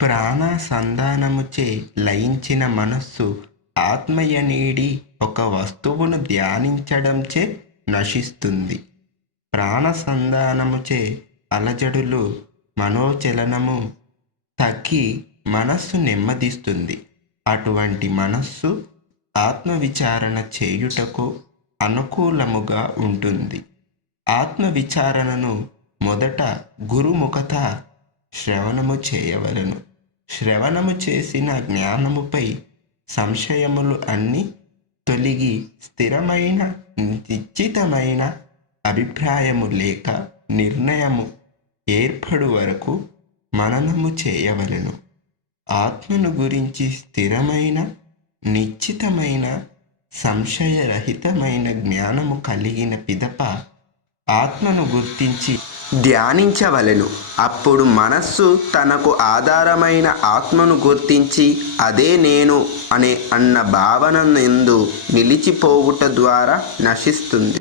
ప్రాణసంధానముచే లయించిన మనస్సు ఆత్మయనేడి ఒక వస్తువును ధ్యానించడంచే నశిస్తుంది. ప్రాణసంధానముచే అలజడులు మనోచలనము తగ్గి మనస్సు నెమ్మదిస్తుంది. అటువంటి మనస్సు ఆత్మవిచారణ చేయుటకు అనుకూలముగా ఉంటుంది. ఆత్మవిచారణను మొదట గురుముఖత శ్రవణము చేయవలెను. శ్రవణము చేసిన జ్ఞానముపై సంశయములు అన్నీ తొలగి స్థిరమైన నిశ్చితమైన అభిప్రాయము లేక నిర్ణయము ఏర్పడు వరకు మననము చేయవలెను. ఆత్మను గురించి స్థిరమైన నిశ్చితమైన సంశయరహితమైన జ్ఞానము కలిగిన పిదప ఆత్మను గుర్తించి ధ్యానించవలెను. అప్పుడు మనస్సు తనకు ఆధారమైన ఆత్మను గుర్తించి అదే నేను అన్న భావన యందు నిలిచిపోవుట ద్వారా నశిస్తుంది.